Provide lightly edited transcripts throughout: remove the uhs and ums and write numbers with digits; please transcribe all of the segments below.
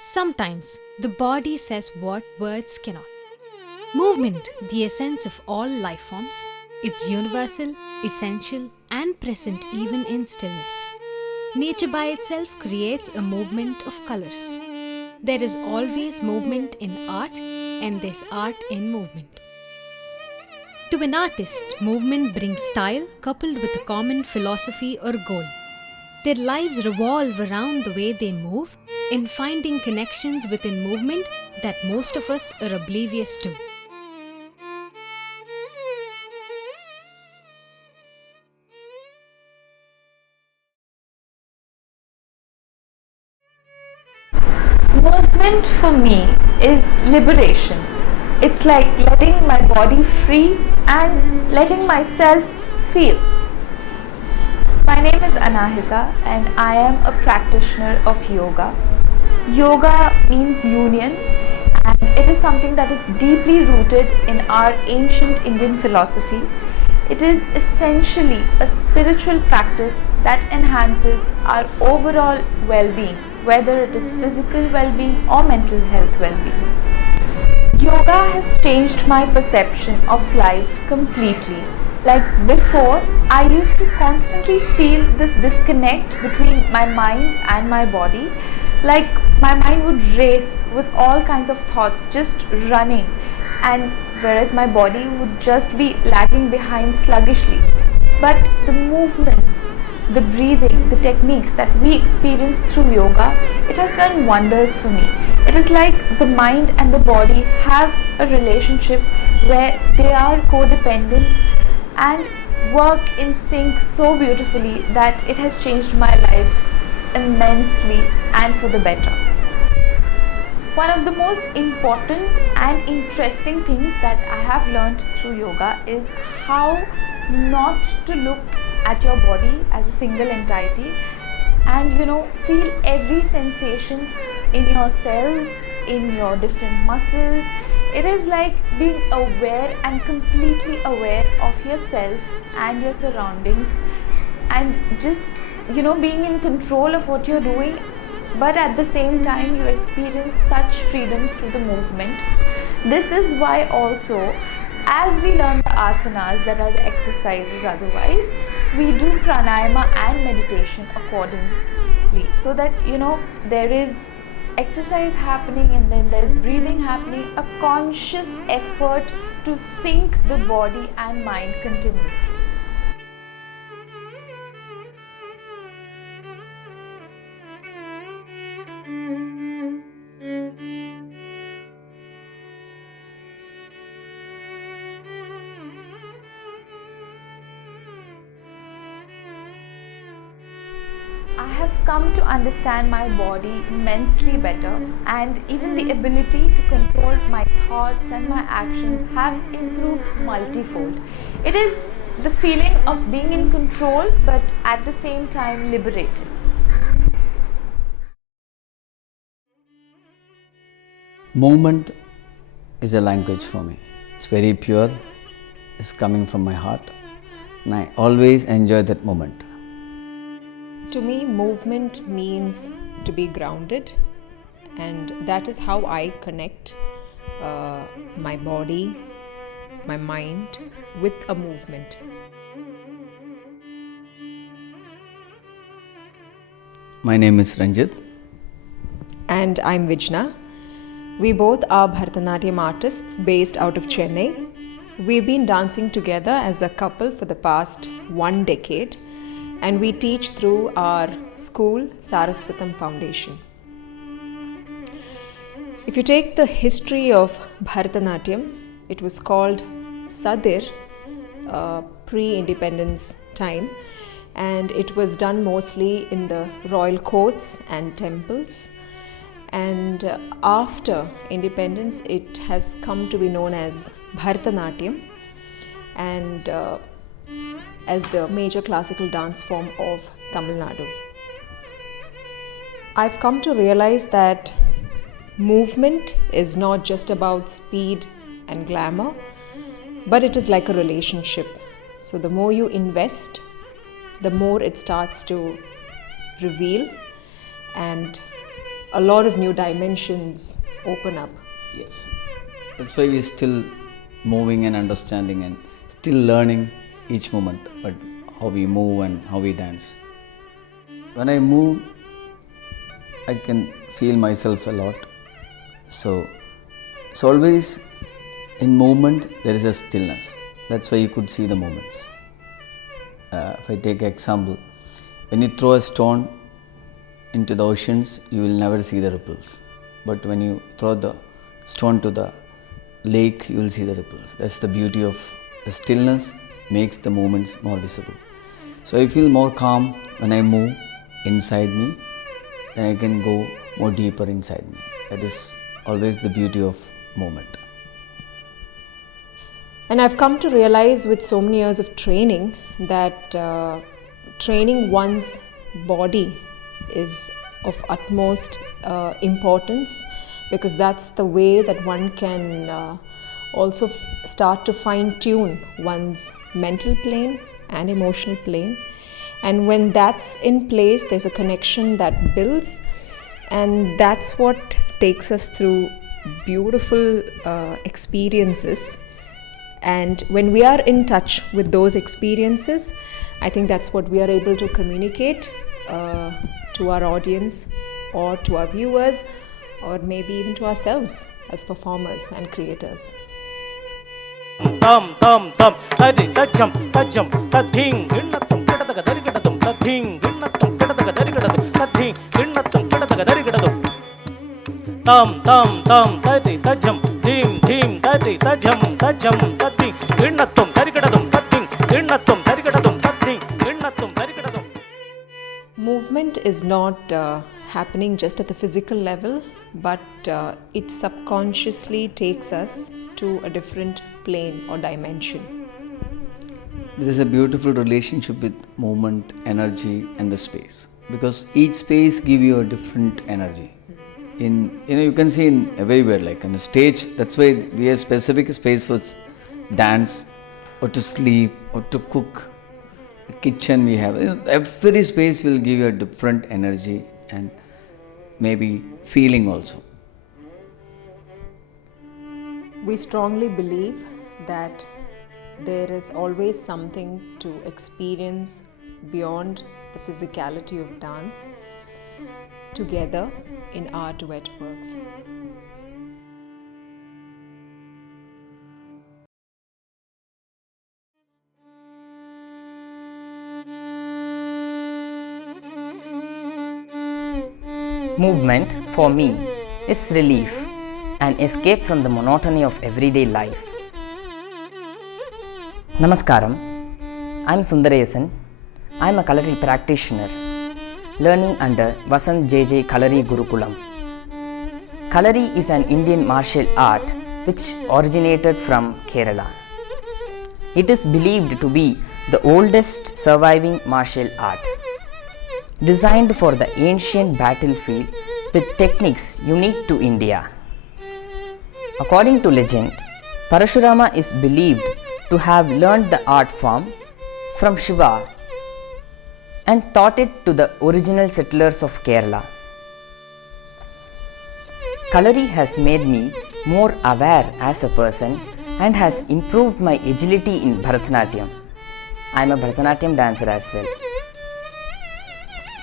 Sometimes the body says what words cannot. Movement, the essence of all life forms, it's universal, essential, and present even in stillness. Nature by itself creates a movement of colors. There is always movement in art, and there's art in movement. To an artist, movement brings style coupled with a common philosophy or goal. Their lives revolve around the way they move in finding connections within movement that most of us are oblivious to. Movement for me is liberation. It's like letting my body free and letting myself feel. My name is Anahita and I am a practitioner of yoga. Yoga means union, and it is something that is deeply rooted in our ancient Indian philosophy. It is essentially a spiritual practice that enhances our overall well-being, whether it is physical well-being or mental health well-being. Yoga has changed my perception of life completely. Like before, I used to constantly feel this disconnect between my mind and my body. Like my mind would race with all kinds of thoughts just running, and whereas my body would just be lagging behind sluggishly. But the movements, the breathing, the techniques that we experience through yoga, it has done wonders for me. It is like the mind and the body have a relationship where they are codependent and work in sync so beautifully that it has changed my life immensely and for the better. One of the most important and interesting things that I have learned through yoga is how not to look at your body as a single entity and feel every sensation in your cells, in your different muscles. It is like being aware and completely aware of yourself and your surroundings, and just being in control of what you're doing, but at the same time you experience such freedom through the movement. This is why also, as we learn the asanas, that are the exercises otherwise, we do pranayama and meditation accordingly, so that there is exercise happening and then there is breathing happening, a conscious effort to sync the body and mind continuously. I have come to understand my body immensely better, and even the ability to control my thoughts and my actions have improved multifold. It is the feeling of being in control but at the same time liberated. Movement is a language for me. It's very pure, it's coming from my heart, and I always enjoy that moment. To me, movement means to be grounded, and that is how I connect my body, my mind with a movement. My name is Ranjit. And I'm Vijna. We both are Bharatanatyam artists based out of Chennai. We've been dancing together as a couple for the past 1 decade, and we teach through our school, Saraswatam Foundation. If you take the history of Bharatanatyam, it was called Sadir pre-independence time, and it was done mostly in the royal courts and temples. And after independence, it has come to be known as Bharatanatyam, and as the major classical dance form of Tamil Nadu. I've come to realize that movement is not just about speed and glamour, but it is like a relationship. So the more you invest, the more it starts to reveal, and a lot of new dimensions open up. Yes. That's why we're still moving and understanding and still learning each moment, but how we move and how we dance. When I move, I can feel myself a lot. So it's always in movement there is a stillness. That's why you could see the moments. If I take an example, when you throw a stone into the oceans, you will never see the ripples. But when you throw the stone to the lake, you will see the ripples. That's the beauty of the stillness, makes the moments more visible. So I feel more calm when I move inside me, then I can go more deeper inside me. That is always the beauty of movement. And I've come to realize with so many years of training that training one's body is of utmost importance, because that's the way that one can also start to fine tune one's mental plane and emotional plane. And when that's in place, there's a connection that builds, and that's what takes us through beautiful experiences. And when we are in touch with those experiences, I think that's what we are able to communicate to our audience or to our viewers, or maybe even to ourselves as performers and creators. Tam tam tam, tadi tajam tajam, tading ginnatum kedadaga darigadum, tading ginnatum kedadaga darigadum, tading ginnatum kedadaga darigadum. Tam tam tam, tadi tajam, dim dim, tadi tajam tajam, tading ginnatum darigadum, tading ginnatum darigadum, tading ginnatum darigadum. Movement is not happening just at the physical level, but it subconsciously takes us to a different plane or dimension. There is a beautiful relationship with movement, energy, and the space, because each space gives you a different energy. You can see in everywhere, like on a stage. That's why we have specific space for dance, or to sleep, or to cook. The kitchen we have. Every space will give you a different energy and maybe feeling also. We strongly believe that there is always something to experience beyond the physicality of dance together in our duet works. Movement for me is relief, an escape from the monotony of everyday life. Namaskaram, I am Sundaresan. I am a Kalari practitioner, learning under Vasant J.J. Kalari Gurukulam. Kalari is an Indian martial art which originated from Kerala. It is believed to be the oldest surviving martial art, designed for the ancient battlefield with techniques unique to India. According to legend, Parashurama is believed to have learned the art form from Shiva and taught it to the original settlers of Kerala. Kalari has made me more aware as a person and has improved my agility in Bharatanatyam. I am a Bharatanatyam dancer as well.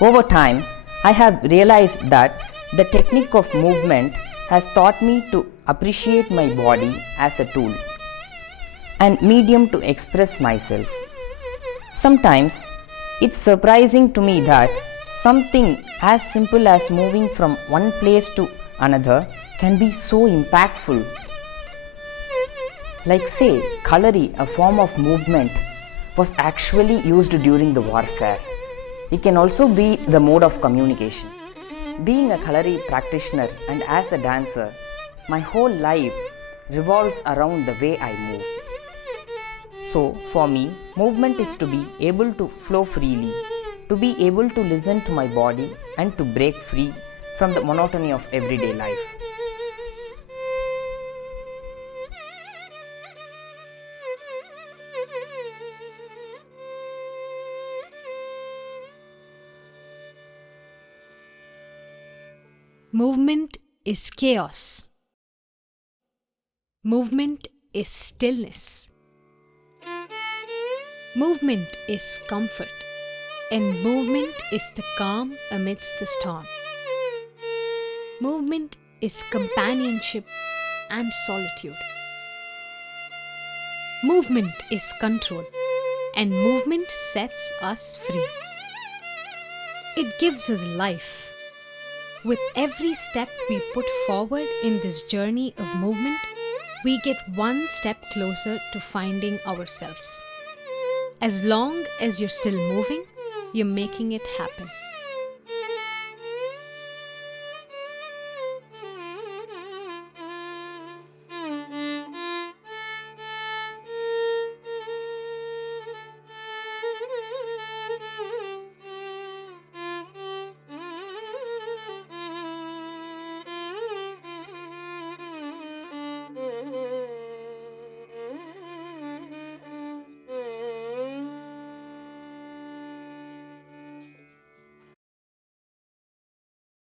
Over time, I have realized that the technique of movement has taught me to appreciate my body as a tool and medium to express myself. Sometimes it's surprising to me that something as simple as moving from one place to another can be so impactful. Like say, Kalari, a form of movement, was actually used during the warfare. It can also be the mode of communication. Being a Kalari practitioner and as a dancer, my whole life revolves around the way I move. So, for me, movement is to be able to flow freely, to be able to listen to my body and to break free from the monotony of everyday life. Movement is chaos. Movement is stillness. Movement is comfort, and movement is the calm amidst the storm. Movement is companionship and solitude. Movement is control, and movement sets us free. It gives us life. With every step we put forward in this journey of movement, we get one step closer to finding ourselves. As long as you're still moving, you're making it happen.